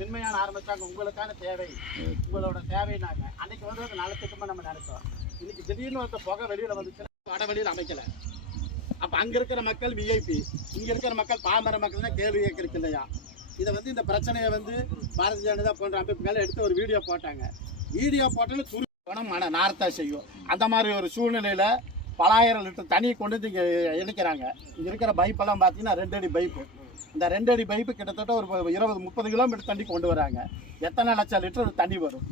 மென்மையான ஆரம்பிச்சாங்க உங்களுக்கான தேவை. உங்களோட தேவைனாங்க அன்னைக்கு வந்து அது நலத்திட்டமா நம்ம நினைச்சோம். இன்னைக்கு திடீர்னு வந்து புகை வெளியில வந்துச்சுன்னா வட வெளியில அமைக்கல. அப்ப அங்க இருக்கிற மக்கள் விஐபி இங்க இருக்கிற மக்கள் பாமர மக்கள் தான் கேள்வி கேட்கறது இல்லையா? இதை வந்து இந்த பிரச்சனையை வந்து பாரதிய ஜனதா போன்ற அமைப்புகள் எடுத்து ஒரு வீடியோ போட்டாங்க. வீடியோ போட்டாலும் துரு பணம் மன நார்த்தா செய்யும். அந்த மாதிரி ஒரு சூழ்நிலையில பலாயிரம் லிட்டர் தண்ணியை கொண்டு வந்து இணைக்கிறாங்க. இங்கே இருக்கிற பைப்பெல்லாம் பார்த்தீங்கன்னா ரெண்டு அடி பைப்பு. இந்த ரெண்டு அடி பைப்பு கிட்டத்தட்ட ஒரு இருபது முப்பது கிலோமீட்டர் தண்ணி கொண்டு வராங்க. எத்தனை லட்சம் லிட்டர் தண்ணி வரும்?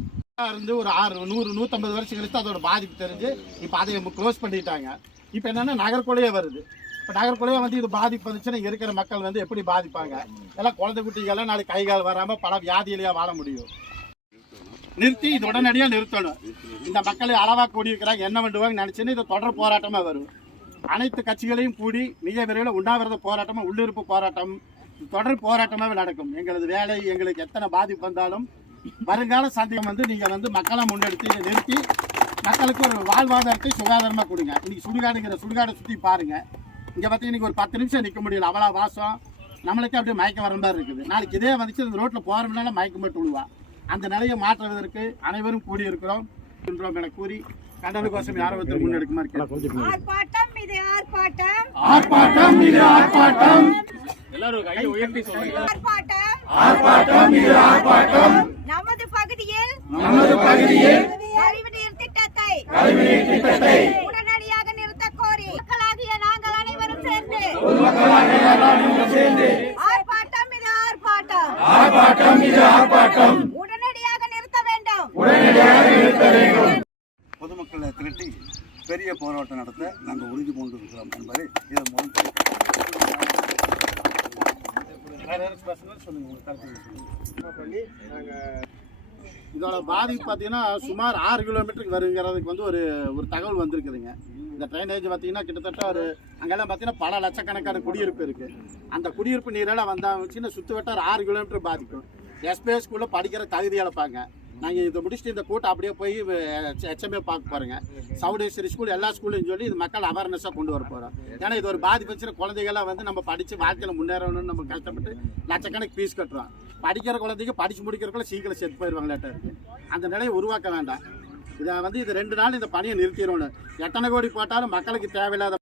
இருந்து ஒரு ஆறு நூறு நூற்றம்பது வருஷம் கழித்து அதோட பாதிப்பு தெரிஞ்சு இப்போ அதை க்ளோஸ் பண்ணிட்டாங்க. இப்போ என்னென்னா நகர்கொலையே வருது. இப்போ நகர்கொலையே வந்து இது பாதிப்பு வந்துச்சுன்னா இருக்கிற மக்கள் வந்து எப்படி பாதிப்பாங்க? எல்லாம் குழந்தை குட்டிகள்லாம் நாளைக்கு கை கால் வராமல் பல வியாதியிலேயே வாழ முடியும். நிறுத்தி இது உடனடியாக நிறுத்தணும். இந்த மக்களை அளவாக கூடியிருக்கிறாங்க. என்ன பண்ணுவாங்க நினச்சின்னு இது தொடர் போராட்டமாக வரும். அனைத்து கட்சிகளையும் கூடி மிக விரைவில் உண்ணாவிரத போராட்டமாக உள்ளிருப்பு போராட்டம் தொடர் போராட்டமாவே நடக்கும். எங்களது வேலை எங்களுக்கு எத்தனை பாதிப்பு வந்தாலும் வருங்கால சந்தேகம் வந்து நீங்கள் வந்து மக்களை முன்னெடுத்து இதை நிறுத்தி மக்களுக்கு ஒரு வாழ்வாதாரத்தை சுகாதாரமாக கொடுங்க. இன்றைக்கி சுடுகாடுங்கிற சுடுகாடை சுற்றி பாருங்கள் இங்கே பார்த்தீங்கன்னா இன்னைக்கு ஒரு பத்து நிமிஷம் நிற்க முடியல. அவ்வளோ வாசம். நம்மளுக்கே அப்படியே மயக்கம் வர மாதிரி இருக்குது. நாளைக்கு இதே வந்துச்சு இந்த ரோட்டில் போகிறோம்னால மயக்கம் மட்டும் விழுவா அந்த நிலையை மாற்றுவதற்கு அனைவரும் கூடியிருக்கிறோம். என்றோம் என கூறி கண்டன கோஷம் யாரோ ஒருத்தர் முன்னெடுக்குமாறு கேட்கிறேன். ஆர்ப்பாட்டம். இது ஆர்ப்பாட்டம். ஆர்ப்பாட்டம் இது ஆர்ப்பாட்டம் ஆர்ப்பாட்டம். ஆர்ப்பாட்டம் இது ஆர்ப்பாட்டம். நமது பகுதியில் நமது பகுதியில் கழிவுநீர் திட்டத்தை கழிவுநீர் திட்டத்தை உடனடியாக நிறுத்த கோரி மக்களாகிய நாங்கள் அனைவரும் சேர்ந்து சேர்ந்து ஆர்ப்பாட்டம் இது ஆர்ப்பாட்டம். ஆர்ப்பாட்டம் இது ஆர்ப்பாட்டம் உடனடியாக நிறுத்த வேண்டும் உடனடியாக நிறுத்த வேண்டும் பொதுமக்களை திரட்டி பெரிய போராட்டம் நடத்த நாங்கள் உறுதி கொண்டு இருக்கிறோம் என்பதை இதன் மூலம் சொல்லுங்க இதோட பாதிப்பு பார்த்தீங்கன்னா சுமார் ஆறு கிலோமீட்டருக்கு வருங்கிறதுக்கு வந்து ஒரு ஒரு தகவல் வந்திருக்குதுங்க. இந்த ட்ரைனேஜ் பார்த்தீங்கன்னா கிட்டத்தட்ட ஒரு அங்கெல்லாம் பார்த்தீங்கன்னா பல லட்சக்கணக்கான குடியிருப்பு இருக்குது அந்த குடியிருப்பு நீரெல்லாம் வந்தாச்சுன்னா சுற்று வட்டார ஆறு கிலோமீட்டர் பாதிக்கும் எஸ்பிஎஸ் ஸ்கூலில் படிக்கிற தகுதி இழப்பாங்க. நாங்கள் இதை முடிச்சுட்டு இந்த கூட்டம் அப்படியே போய் ஹெச்எம்ஏ பார்க்க போகிறோங்க சவுடேஸ்வரி ஸ்கூல் எல்லா ஸ்கூல்லையும் சொல்லி இது மக்கள் அவேர்னஸாக கொண்டு வர போகிறோம் ஏன்னா இது ஒரு பாதிப்பு வச்சுன்னா குழந்தைகள்லாம் வந்து நம்ம படித்து வாழ்க்கையில் முன்னேறணும்னு நம்ம கஷ்டப்பட்டு லட்சக்கணக்கு ஃபீஸ் கட்டுறோம். படிக்கிற குழந்தைங்க படித்து முடிக்கிறக்குள்ள சீக்கிரம் செத்து போயிடுவாங்களாட்ட அந்த நிலையை உருவாக்க வேண்டாம். இதை வந்து இது ரெண்டு நாள் இந்த பணியை நிறுத்திடணும். எத்தனை கோடி போட்டாலும் மக்களுக்கு தேவையில்லாத